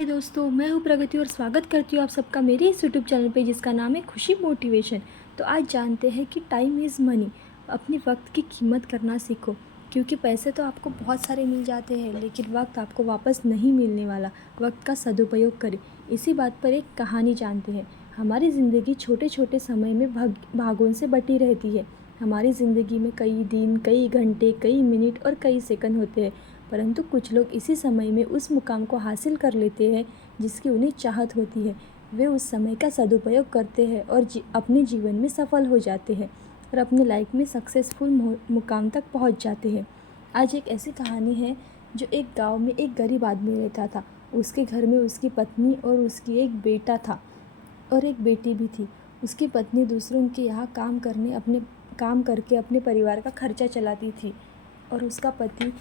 दोस्तों, मैं हूँ प्रगति और स्वागत करती हूँ आप सबका मेरे इस यूट्यूब चैनल पे जिसका नाम है खुशी मोटिवेशन। तो आज जानते हैं कि टाइम इज़ मनी। अपने वक्त की कीमत करना सीखो, क्योंकि पैसे तो आपको बहुत सारे मिल जाते हैं लेकिन वक्त आपको वापस नहीं मिलने वाला। वक्त का सदुपयोग करें। इसी बात पर एक कहानी जानते हैं। हमारी ज़िंदगी छोटे छोटे समय में भागों से बटी रहती है। हमारी ज़िंदगी में कई दिन, कई घंटे, कई मिनट और कई सेकंड होते हैं, परंतु कुछ लोग इसी समय में उस मुकाम को हासिल कर लेते हैं जिसकी उन्हें चाहत होती है। वे उस समय का सदुपयोग करते हैं और अपने जीवन में सफल हो जाते हैं और अपनी लाइफ में सक्सेसफुल मुकाम तक पहुंच जाते हैं। आज एक ऐसी कहानी है जो एक गांव में एक गरीब आदमी रहता था। उसके घर में उसकी पत्नी और उसकी एक बेटा था और एक बेटी भी थी। उसकी पत्नी दूसरों के यहाँ काम करके अपने परिवार का खर्चा चलाती थी और उसका पति,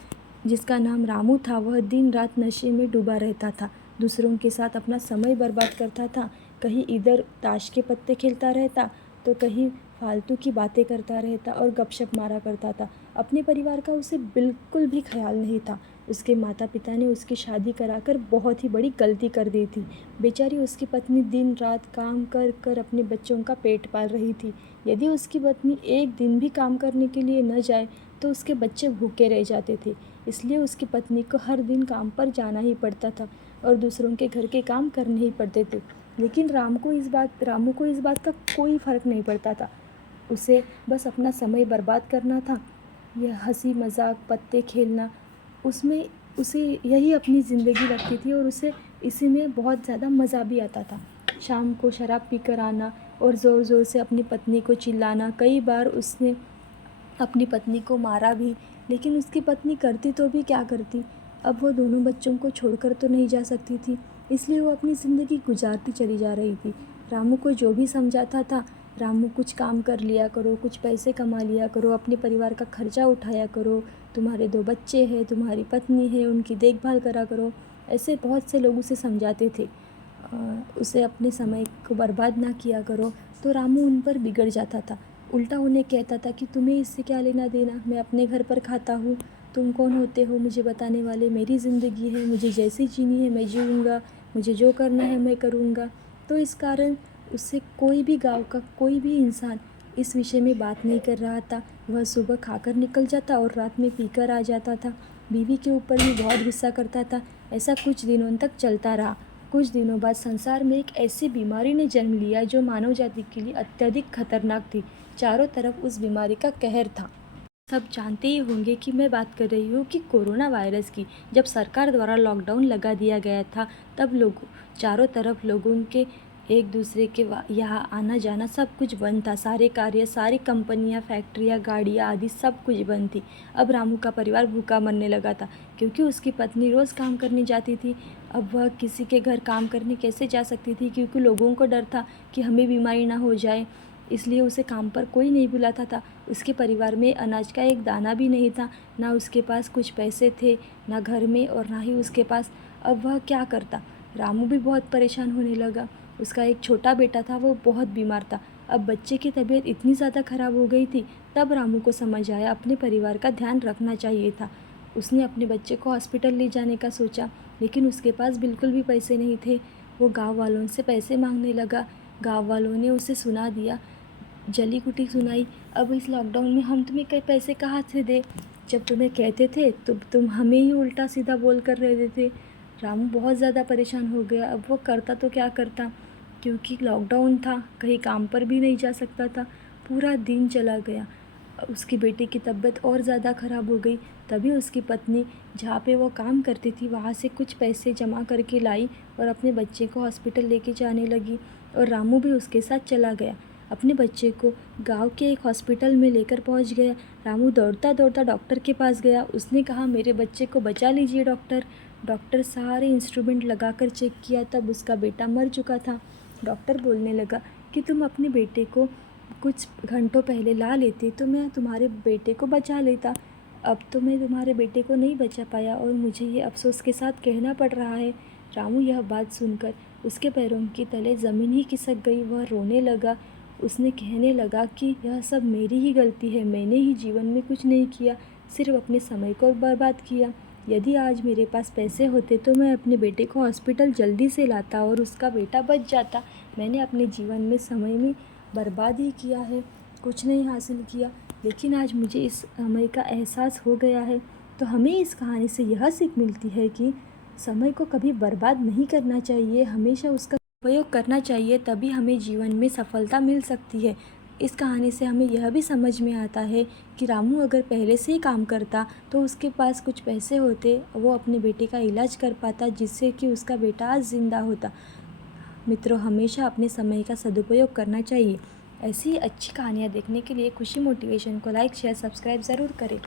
जिसका नाम रामू था, वह दिन रात नशे में डूबा रहता था। दूसरों के साथ अपना समय बर्बाद करता था। कहीं इधर ताश के पत्ते खेलता रहता तो कहीं फालतू की बातें करता रहता और गपशप मारा करता था। अपने परिवार का उसे बिल्कुल भी ख्याल नहीं था। उसके माता पिता ने उसकी शादी कराकर बहुत ही बड़ी गलती कर दी थी। बेचारी उसकी पत्नी दिन रात काम कर कर अपने बच्चों का पेट पाल रही थी। यदि उसकी पत्नी एक दिन भी काम करने के लिए न जाए तो उसके बच्चे भूखे रह जाते थे। इसलिए उसकी पत्नी को हर दिन काम पर जाना ही पड़ता था और दूसरों के घर के काम करने ही पड़ते थे। लेकिन रामू को इस बात का कोई फ़र्क नहीं पड़ता था। उसे बस अपना समय बर्बाद करना था। यह हंसी मजाक, पत्ते खेलना, उसमें उसे यही अपनी ज़िंदगी लगती थी और उसे इसी में बहुत ज़्यादा मज़ा भी आता था। शाम को शराब पी कर आना और ज़ोर ज़ोर से अपनी पत्नी को चिल्लाना। कई बार उसने अपनी पत्नी को मारा भी, लेकिन उसकी पत्नी करती तो भी क्या करती। अब वो दोनों बच्चों को छोड़कर तो नहीं जा सकती थी, इसलिए वो अपनी ज़िंदगी गुजारती चली जा रही थी। रामू को जो भी समझाता था, रामू कुछ काम कर लिया करो, कुछ पैसे कमा लिया करो, अपने परिवार का खर्चा उठाया करो, तुम्हारे 2 बच्चे हैं, तुम्हारी पत्नी है, उनकी देखभाल करा करो। ऐसे बहुत से लोग उसे समझाते थे। उसे अपने समय को बर्बाद ना किया करो, तो रामू उन पर बिगड़ जाता था। उल्टा उन्हें कहता था कि तुम्हें इससे क्या लेना देना, मैं अपने घर पर खाता हूँ, तुम कौन होते हो मुझे बताने वाले। मेरी ज़िंदगी है, मुझे जैसी जीनी है मैं जीऊँगा, मुझे जो करना है मैं करूँगा। तो इस कारण उससे कोई भी गांव का कोई भी इंसान इस विषय में बात नहीं कर रहा था। वह सुबह खाकर निकल जाता और रात में पीकर आ जाता था। बीवी के ऊपर भी बहुत गुस्सा करता था। ऐसा कुछ दिनों तक चलता रहा। कुछ दिनों बाद संसार में एक ऐसी बीमारी ने जन्म लिया जो मानव जाति के लिए अत्यधिक खतरनाक थी। चारों तरफ उस बीमारी का कहर था। सब जानते ही होंगे कि मैं बात कर रही हूँ कि कोरोना वायरस की। जब सरकार द्वारा लॉकडाउन लगा दिया गया था, तब चारों तरफ लोगों के एक दूसरे के यहाँ आना जाना सब कुछ बंद था। सारे कार्य, सारी कंपनियाँ, फैक्ट्रियाँ, गाड़ियाँ आदि सब कुछ बंद थी। अब रामू का परिवार भूखा मरने लगा था, क्योंकि उसकी पत्नी रोज़ काम करने जाती थी। अब वह किसी के घर काम करने कैसे जा सकती थी, क्योंकि लोगों को डर था कि हमें बीमारी ना हो जाए, इसलिए उसे काम पर कोई नहीं बुलाता था। उसके परिवार में अनाज का एक दाना भी नहीं था, ना उसके पास कुछ पैसे थे, ना घर में और ना ही उसके पास। अब वह क्या करता। रामू भी बहुत परेशान होने लगा। उसका एक छोटा बेटा था, वो बहुत बीमार था। अब बच्चे की तबीयत इतनी ज़्यादा ख़राब हो गई थी, तब रामू को समझ आया अपने परिवार का ध्यान रखना चाहिए था। उसने अपने बच्चे को हॉस्पिटल ले जाने का सोचा, लेकिन उसके पास बिल्कुल भी पैसे नहीं थे। वो गाँव वालों से पैसे मांगने लगा। गाँव वालों ने उसे सुना दिया, जली कुटी सुनाई। अब इस लॉकडाउन में हम तुम्हें कई पैसे कहाँ से दे, जब तुम्हें कहते थे तो तुम हमें ही उल्टा सीधा बोल कर रहे थे। रामू बहुत ज़्यादा परेशान हो गया। अब वो करता तो क्या करता, क्योंकि लॉकडाउन था, कहीं काम पर भी नहीं जा सकता था। पूरा दिन चला गया। उसकी बेटी की तबीयत और ज़्यादा ख़राब हो गई। तभी उसकी पत्नी, जहाँ पे वो काम करती थी, वहाँ से कुछ पैसे जमा करके लाई और अपने बच्चे को हॉस्पिटल लेके जाने लगी और रामू भी उसके साथ चला गया। अपने बच्चे को गांव के एक हॉस्पिटल में लेकर पहुंच गया। रामू दौड़ता दौड़ता डॉक्टर के पास गया। उसने कहा, मेरे बच्चे को बचा लीजिए डॉक्टर। डॉक्टर सारे इंस्ट्रूमेंट लगाकर चेक किया, तब उसका बेटा मर चुका था। डॉक्टर बोलने लगा कि तुम अपने बेटे को कुछ घंटों पहले ला लेते तो मैं तुम्हारे बेटे को बचा लेता। अब तो मैं तुम्हारे बेटे को नहीं बचा पाया और मुझे ये अफसोस के साथ कहना पड़ रहा है। रामू यह बात सुनकर उसके पैरों की तले ज़मीन ही खिसक गई। वह रोने लगा। उसने कहने लगा कि यह सब मेरी ही गलती है, मैंने ही जीवन में कुछ नहीं किया, सिर्फ अपने समय को बर्बाद किया। यदि आज मेरे पास पैसे होते तो मैं अपने बेटे को हॉस्पिटल जल्दी से लाता और उसका बेटा बच जाता। मैंने अपने जीवन में समय में बर्बाद ही किया है, कुछ नहीं हासिल किया, लेकिन आज मुझे इस समय का एहसास हो गया है। तो हमें इस कहानी से यह सीख मिलती है कि समय को कभी बर्बाद नहीं करना चाहिए, हमेशा उसका उपयोग करना चाहिए, तभी हमें जीवन में सफलता मिल सकती है। इस कहानी से हमें यह भी समझ में आता है कि रामू अगर पहले से ही काम करता तो उसके पास कुछ पैसे होते, वो अपने बेटे का इलाज कर पाता, जिससे कि उसका बेटा आज ज़िंदा होता। मित्रों, हमेशा अपने समय का सदुपयोग करना चाहिए। ऐसी ही अच्छी कहानियाँ देखने के लिए खुशी मोटिवेशन को लाइक शेयर सब्सक्राइब ज़रूर करें।